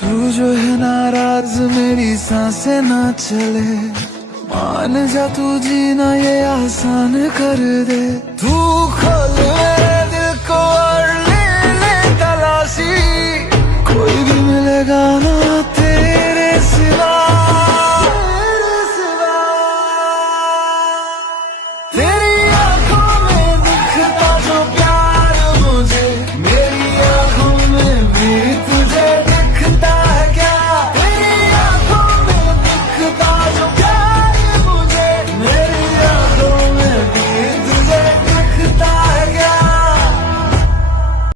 तू जो है नाराज मेरी सांसें ना चले, मान जा तू जीना ये आसान कर दे। तू खोल